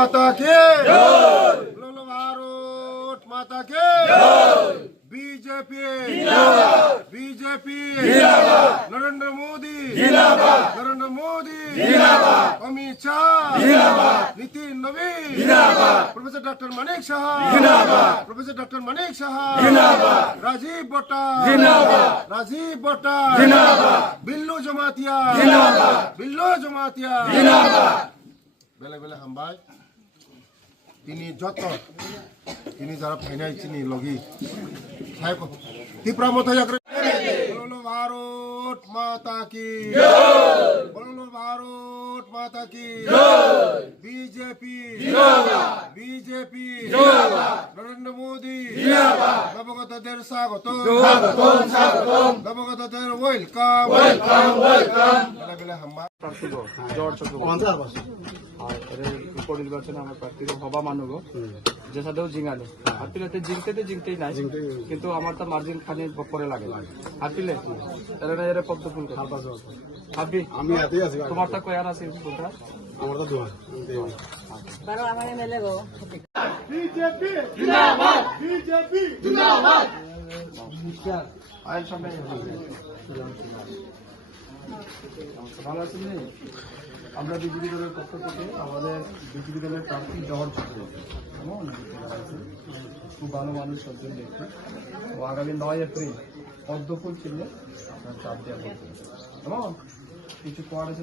माता के बोलो भारत माता के बीजेपी बीजेपी नरेंद्र मोदी अमित शाह नितिन नवीन प्रोफेसर डॉक्टर मानिक शाह राजीव बट्टा बिल्लू जमातिया बेले बेले हामबाय তিনি যারা ফাইনাল চিনি লগি সাহেব তীব্র মত বলো ভারত মাতা কি বলো ভারত মাতা কি বিজেপি নরেন্দ্র মোদি নবগতদের স্বাগত নবগতদের ওয়েলকাম বেলে বেলে হামবা উপনির্বাচনে আমার প্রার্থী হবা মানুষ যে সাথেও জিঙালো হাতিলে জিংতেই নাই কিন্তু আমার তো মার্জিন খানি পরে লাগে হাতিলে এর পদ্ম ফুল হাবি আমি এতই আছি তোমারটা কয়ার আছে ফুলটা আমারটা দোয়া বারো আমারে মেলে গো বিজেপি জিন্দাবাদ আইন সামনে ভালো আছেন আমরা বিজেপি দলের পক্ষ থেকে আমাদের বিজেপি দলের প্রার্থী জহর চক্রবর্তী খুব ভালো মানুষ সজ্জন দেখতে ও আগামী 9 এপ্রিল পদ্মফুল চিহ্নে আপনার চাপ দেওয়া করতে কেমন কিছু কোয়ার আছে